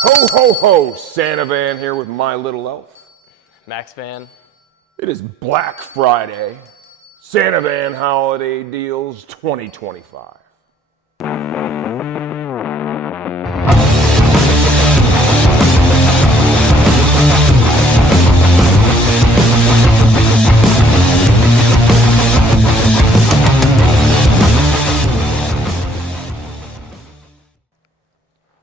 Ho, ho, ho! Santa Van here with my little elf. Max Van. It is Black Friday. Santa Van Holiday Deals 2025.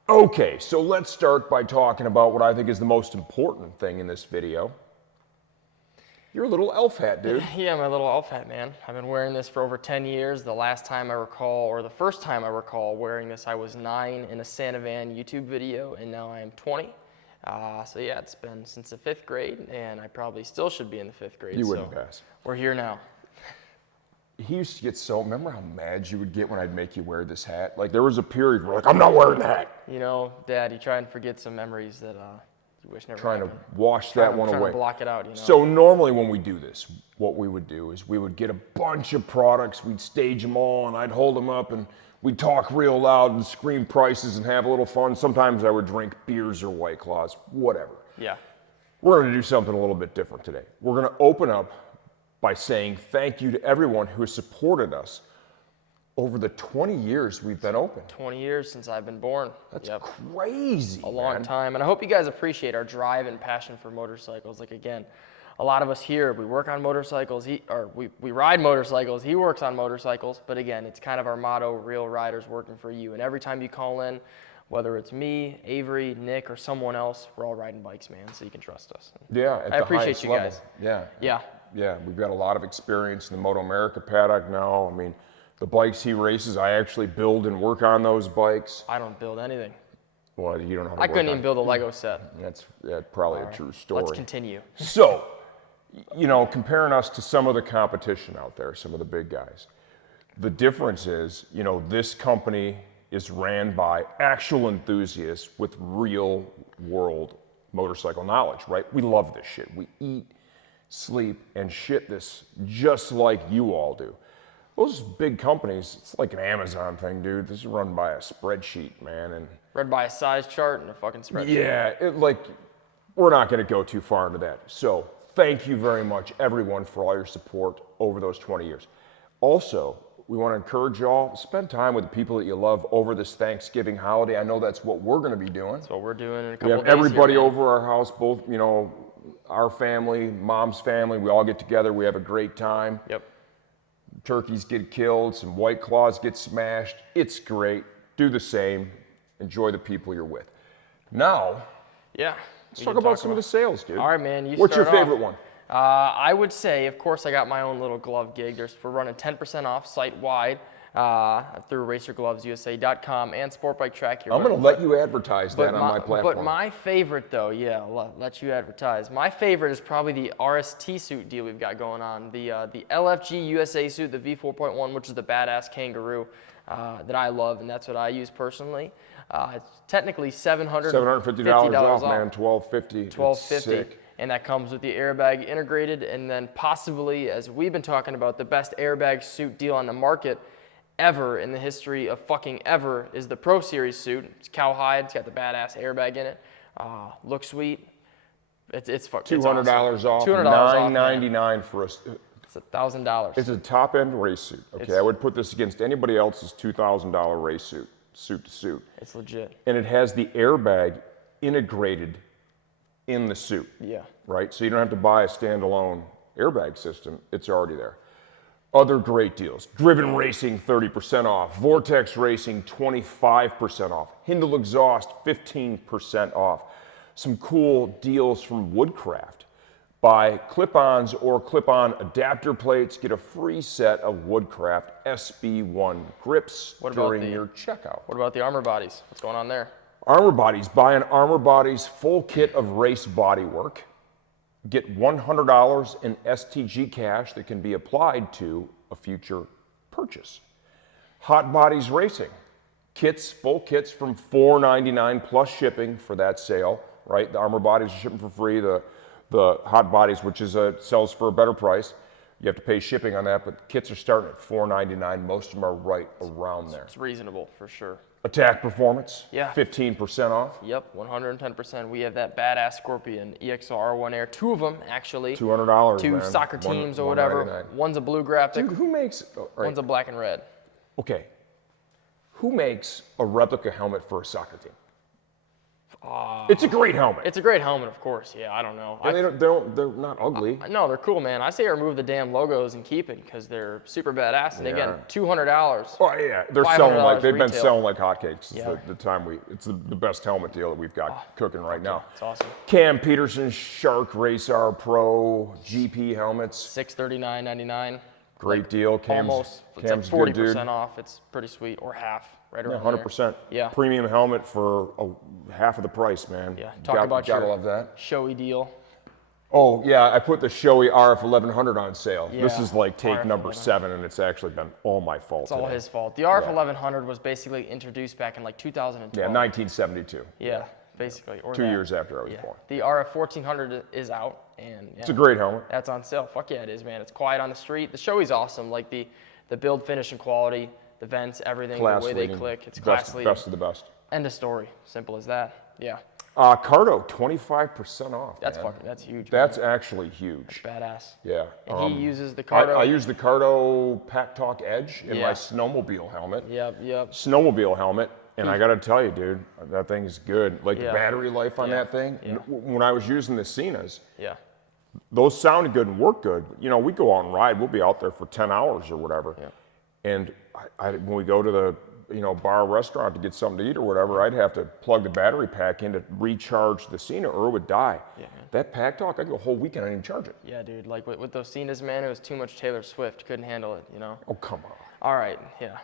Okay, so let's start by talking about what I think is the most important thing in this video. Your little elf hat, dude. Yeah, my little elf hat, man. I've been wearing this for over 10 years. The last time I recall, or the first time I recall wearing this, I was 9 in a Santa Van YouTube video, and now I am 20. So yeah, it's been since the 5th grade, and I probably still should be in the 5th grade. You wouldn't pass. We're here now. He used to get so, remember how mad you would get when I'd make you wear this hat? Like there was a period where like, I'm not wearing the hat. You know, Dad, you try and forget some memories that you wish never Trying happened. to wash that one Trying away. to block it out, you know. So normally when we do this, what we would do is we would get a bunch of products, we'd stage them all, and I'd hold them up, and we'd talk real loud and scream prices and have a little fun. Sometimes I would drink beers or White Claws, whatever. Yeah. We're gonna do something a little bit different today. We're gonna open up by saying thank you to everyone who has supported us over the 20 years we've been open. 20 years since I've been born. That's crazy, A long time. And I hope you guys appreciate our drive and passion for motorcycles. Like again, a lot of us here, we work on motorcycles, we ride motorcycles, he works on motorcycles, but again, it's kind of our motto, real riders working for you. And every time you call in, whether it's me, Avery, Nick, or someone else, we're all riding bikes, man, so you can trust us. Yeah, I appreciate you guys. Yeah. Yeah. Yeah, we've got a lot of experience in the Moto America paddock now. I mean, the bikes he races, I actually build and work on those bikes. I don't build anything. Well, you don't know how to I work couldn't on even build a Lego set. That's probably a true story. Let's continue. So, you know, comparing us to some of the competition out there, some of the big guys, the difference is, you know, this company is ran by actual enthusiasts with real world motorcycle knowledge, right? We love this shit. We eat, sleep, and shit this just like you all do. Those big companies, it's like an Amazon thing, dude. This is run by a spreadsheet, man. And Read by a size chart and a fucking spreadsheet. yeah, we're not gonna go too far into that. So thank you very much, everyone, for all your support over those 20 years. Also, we wanna encourage y'all, spend time with the people that you love over this Thanksgiving holiday. I know that's what we're gonna be doing. That's what we're doing in a We couple have days everybody here, man. over our house, both, you know, our family, mom's family, we all get together, we have a great time. Yep. Turkeys get killed, some White Claws get smashed. It's great. Do the same. Enjoy the people you're with. Now, Yeah. let's talk about some of the sales, dude. All right, man. What's your start favorite off. one? I would say, of course, I got my own little glove gig. We're running 10% off site-wide through RacerGlovesUSA.com and Sportbike Track here. I'm going to let you advertise that on my platform. But my favorite, though, yeah, I'll let you advertise. My favorite is probably the RST suit deal we've got going on. The LFG USA suit, the V4.1, which is the badass kangaroo that I love, and that's what I use personally. It's technically $750 off, man. $1,250. $1,250. And that comes with the airbag integrated, and then possibly, as we've been talking about, the best airbag suit deal on the market ever in the history of fucking ever is the Pro Series suit. It's cowhide. It's got the badass airbag in it. Looks sweet. It's fucking $200 off. $200 off. $999 for us. It's $1,000. It's a top-end race suit. Okay, I would put this against anybody else's $2,000 race suit, suit to suit. It's legit. And it has the airbag integrated in the suit. Yeah. Right? So you don't have to buy a standalone airbag system. It's already there. Other great deals. Driven Racing, 30% off. Vortex Racing, 25% off. Hindle Exhaust, 15% off. Some cool deals from Woodcraft. Buy clip-ons or clip-on adapter plates. Get a free set of Woodcraft SB1 grips during your checkout. What about the armor bodies? What's going on there? Armor Bodies. Buy an Armor Bodies full kit of race bodywork. Get $100 in STG cash that can be applied to a future purchase. Hot Bodies Racing. Kits, full kits from $4.99 plus shipping for that sale, right? The Armor Bodies are shipping for free. The Hot Bodies, which is sells for a better price, you have to pay shipping on that, but kits are starting at $4.99. Most of them are right around there. It's reasonable for sure. Attack Performance, Yeah. 15% off. Yep, 110%. We have that badass Scorpion EXR 1 Air. 2 of them, actually. $200, Two man. soccer teams or whatever. $199. One's a blue graphic, Dude, who makes? one's a black and red. Okay. Who makes a replica helmet for a soccer team? It's a great helmet. It's a great helmet, of course. Yeah, I don't know. And they're not ugly. No, they're cool, man. I say remove the damn logos and keep it because they're super badass. And again, $200. Oh yeah, they've been retail. selling like hotcakes. Yeah. The time it's the best helmet deal that we've got cooking right now. It's awesome. Cam Peterson Shark Race R Pro GP helmets, $639.99. great deal. Almost. It's Cam's like a good dude. 40% off. It's pretty sweet, or half, right Yeah, around 100%. there. Yeah. Premium helmet for half of the price, man. Yeah. Talk about gotta your love that. showy deal. Oh yeah, I put the Shoei RF 1100 on sale. This Yeah, is like take RF number 1100. 7, and it's actually been all my fault. It's all today. his fault. The RF 1100 was basically introduced back in like 2012. Yeah, 1972. Yeah, basically. Or 2 that. years after I was Yeah. born. The RF 1400 is out, and yeah, It's a great helmet. that's on sale. Fuck yeah, it is, man. It's quiet on the street. The Shoei's awesome. Like the build, finish, and quality, the vents, everything, Class the way leading. they click. It's class leading. Best of the best. End of story. Simple as that. Yeah. Cardo, 25% off. That's man. that's huge. That's actually huge. badass. Yeah. And he uses the Cardo. I use the Cardo Pack Talk Edge in Yeah. my snowmobile helmet. Yep. Snowmobile helmet. And I gotta tell you, dude, that thing's good. Like Yeah. the battery life on Yeah. that thing. Yeah. When I was using the Cenas, Yeah. those sounded good and work good. You know, we go out and ride. We'll be out there for 10 hours or whatever. Yeah. And when we go to the bar or restaurant to get something to eat or whatever, I'd have to plug the battery pack in to recharge the Cena or it would die. Yeah, man. That Pack Talk, I go a whole weekend, I didn't even charge it. Yeah, dude. Like with those Cenas, man, it was too much Taylor Swift. Couldn't handle it, you know? Oh, come on. All right. Yeah.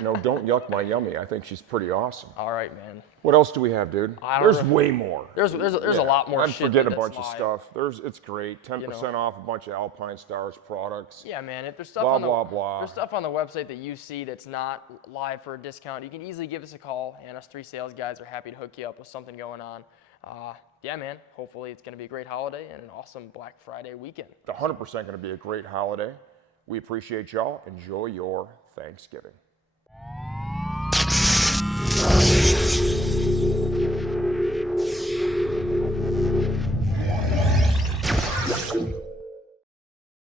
Don't yuck my yummy. I think she's pretty awesome. All right, man. What else do we have, dude? I don't There's know. way more. There's a lot more I'm shit. forgetting a that's bunch of live. stuff. It's great. 10% off a bunch of Alpine Stars products. Yeah, man. If there's stuff Blah, on the blah, blah. there's stuff on the website that you see that's not live for a discount, you can easily give us a call, and us 3 sales guys are happy to hook you up with something going on. Yeah, man. Hopefully it's gonna be a great holiday and an awesome Black Friday weekend. 100% going to be a great holiday. We appreciate y'all. Enjoy your Thanksgiving.